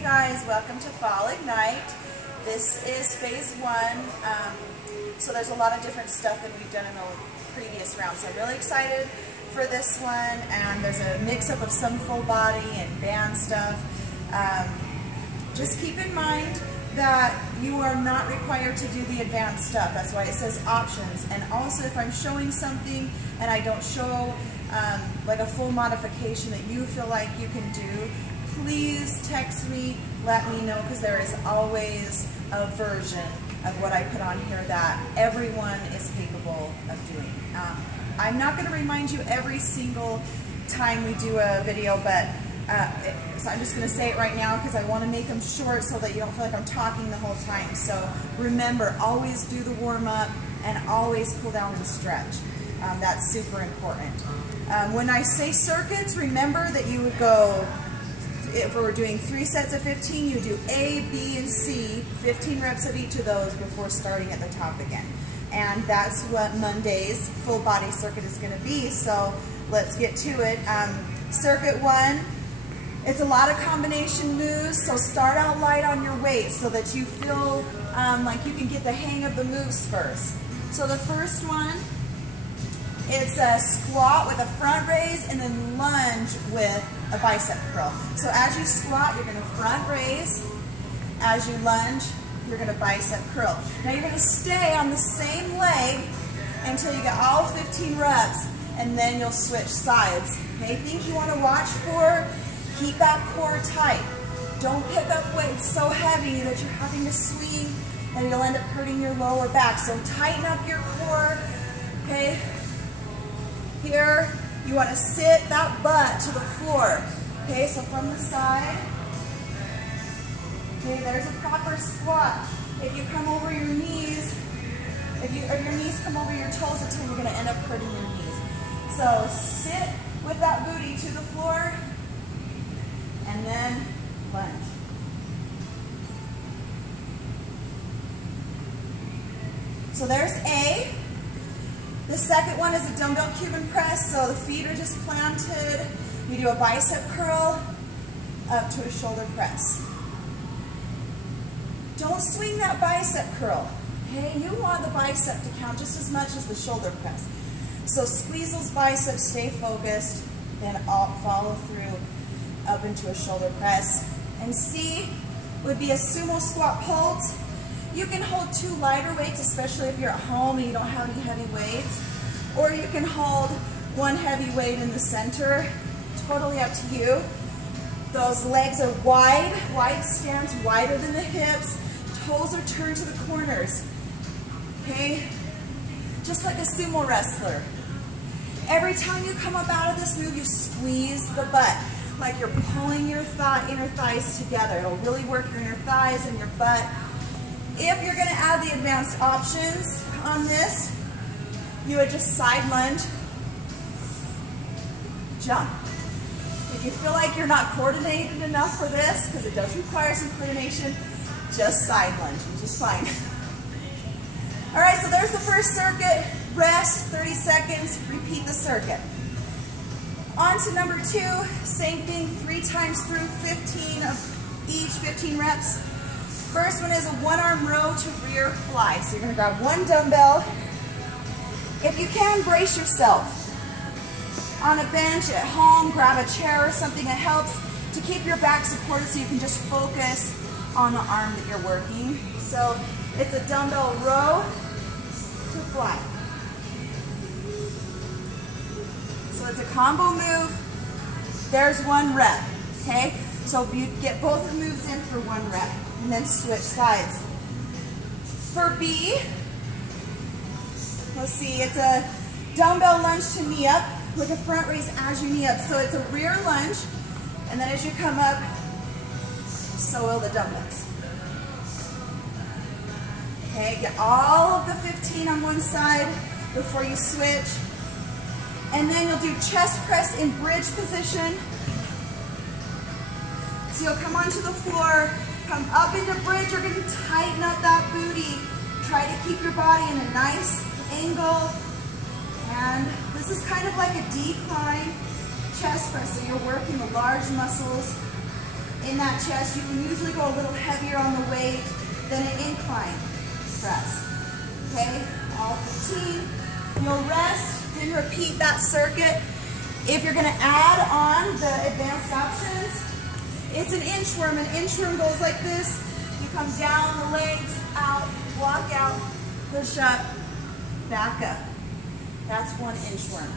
Hey guys, welcome to Fall Ignite. This is phase one, so there's a lot of different stuff that we've done in the previous round. So I'm really excited for this one, and there's a mix-up of some full body and band stuff. Just keep in mind that you are not required to do the advanced stuff. That's why it says options. And also, if I'm showing something and I don't show like a full modification that you feel like you can do, please text me, let me know, because there is always a version of what I put on here that everyone is capable of doing. I'm not going to remind you every single time we do a video, but so I'm just going to say it right now because I want to make them short so that you don't feel like I'm talking the whole time. So remember, always do the warm-up and always pull down and stretch. That's super important. When I say circuits, remember that you would go, if we're doing 3 sets of 15, you do A, B, and C, 15 reps of each of those before starting at the top again. And that's what Monday's full body circuit is going to be, so let's get to it. Circuit 1, it's a lot of combination moves, so start out light on your weight so that you feel like you can get the hang of the moves first. So the first one, it's a squat with a front raise and then lunge with a bicep curl. So as you squat, you're going to front raise. As you lunge, you're going to bicep curl. Now you're going to stay on the same leg until you get all 15 reps, and then you'll switch sides. Okay, things you want to watch for, keep that core tight. Don't pick up weights so heavy that you're having to swing and you'll end up hurting your lower back. So tighten up your core, okay? Here, you want to sit that butt to the floor. Okay, so from the side, okay, there's a proper squat. If you come over your knees, if your knees come over your toes, that's when you're going to end up hurting your knees. So sit with that booty to the floor, and then lunge. So there's A. The second one is a dumbbell Cuban press, so the feet are just planted. You do a bicep curl up to a shoulder press. Don't swing that bicep curl, okay? You want the bicep to count just as much as the shoulder press. So squeeze those biceps, stay focused, then follow through up into a shoulder press. And C would be a sumo squat pulse. You can hold 2 lighter weights, especially if you're at home and you don't have any heavy weights. Or you can hold 1 heavy weight in the center. Totally up to you. Those legs are wide stance, wider than the hips. Toes are turned to the corners. Okay? Just like a sumo wrestler. Every time you come up out of this move, you squeeze the butt, like you're pulling your inner thighs together. It'll really work your inner thighs and your butt. If you're going to add the advanced options on this, you would just side lunge, jump. If you feel like you're not coordinated enough for this, because it does require some coordination, just side lunge, which is fine. All right, so there's the first circuit. Rest, 30 seconds, repeat the circuit. On to number 2, same thing, 3 times through 15 of each, 15 reps. First one is a 1-arm row to rear fly. So you're going to grab 1 dumbbell. If you can, brace yourself. On a bench at home, grab a chair or something that helps to keep your back supported so you can just focus on the arm that you're working. So it's a dumbbell row to fly. So it's a combo move. There's 1 rep, okay? So you get both the moves in for 1 rep. And then switch sides. For B, let's see, it's a dumbbell lunge to knee up with a front raise as you knee up. So it's a rear lunge, and then as you come up, so will the dumbbells. Okay, get all of the 15 on one side before you switch. And then you'll do chest press in bridge position. So you'll come onto the floor, come up into bridge. You're going to tighten up that booty. Try to keep your body in a nice angle. And this is kind of like a decline chest press. So you're working the large muscles in that chest. You can usually go a little heavier on the weight than an incline press. Okay, all 15. You'll rest, then repeat that circuit. If you're gonna add on the advanced options, it's an inchworm. An inchworm goes like this. You come down the legs, out, walk out, push up, back up. That's one inchworm.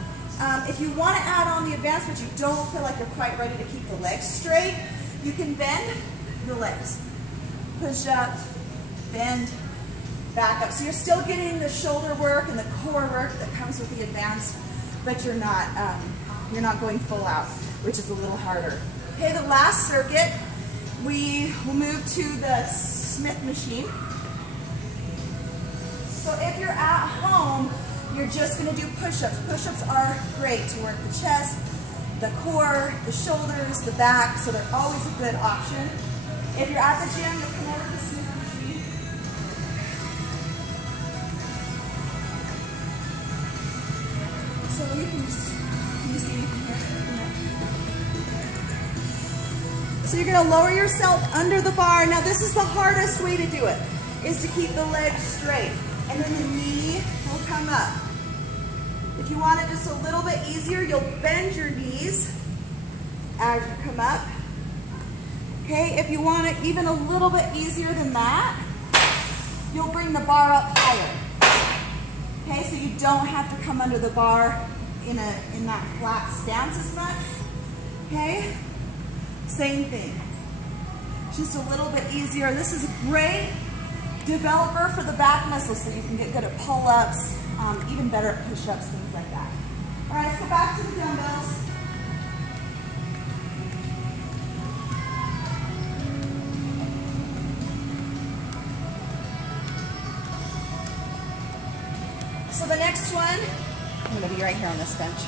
If you want to add on the advanced, but you don't feel like you're quite ready to keep the legs straight, you can bend the legs. Push up, bend, back up. So you're still getting the shoulder work and the core work that comes with the advanced, but you're not going full out, which is a little harder. Okay, the last circuit, we will move to the Smith machine. So if you're at home, you're just going to do push-ups. Push-ups are great to work the chest, the core, the shoulders, the back, so they're always a good option. If you're at the gym, you'll come over to the Smith machine. So you can you see me from here? So you're going to lower yourself under the bar. Now this is the hardest way to do it, is to keep the legs straight. And then the knee will come up. If you want it just a little bit easier, you'll bend your knees as you come up. Okay, if you want it even a little bit easier than that, you'll bring the bar up higher. Okay, so you don't have to come under the bar in that flat stance as much. Okay, same thing. Just a little bit easier. This is a great developer for the back muscles, so you can get good at pull-ups, even better at push-ups, things like that. All right, let's go back to the dumbbells. So the next one, I'm going to be right here on this bench,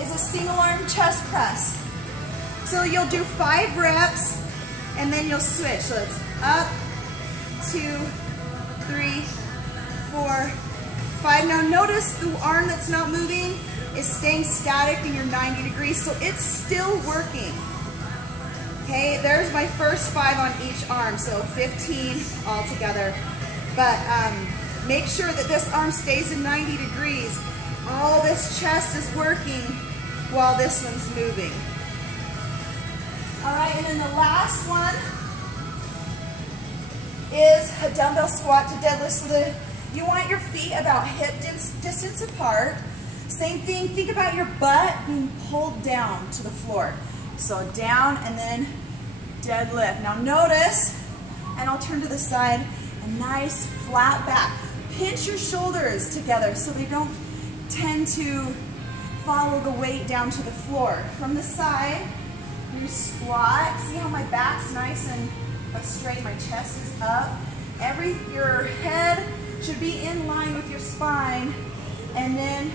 is a single arm chest press. So you'll do 5 reps, and then you'll switch. So it's up, 2, 3, 4, 5. Now notice the arm that's not moving is staying static in your 90 degrees, so it's still working. Okay, there's my first 5 on each arm, so 15 altogether. But make sure that this arm stays in 90 degrees. All this chest is working while this one's moving. All right, and then the last one is a dumbbell squat to deadlift. So you want your feet about hip distance apart. Same thing, think about your butt being pulled down to the floor. So down and then deadlift. Now notice, and I'll turn to the side, a nice flat back. Pinch your shoulders together so they don't tend to follow the weight down to the floor. From the side, you squat. See how my back's nice and straight, my chest is up. Your head should be in line with your spine, and then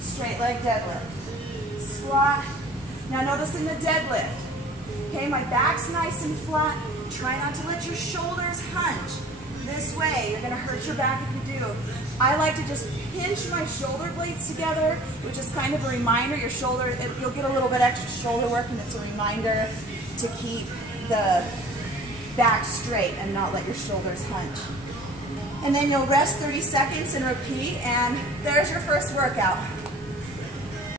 straight leg deadlift. Squat. Now notice in the deadlift, okay, my back's nice and flat. Try not to let your shoulders hunch this way. You're gonna hurt your back if you do. I like to just pinch my shoulder blades together, which is kind of a reminder. Your shoulder, you'll get a little bit extra shoulder work, and it's a reminder to keep the back straight and not let your shoulders hunch. And then you'll rest 30 seconds and repeat, and there's your first workout.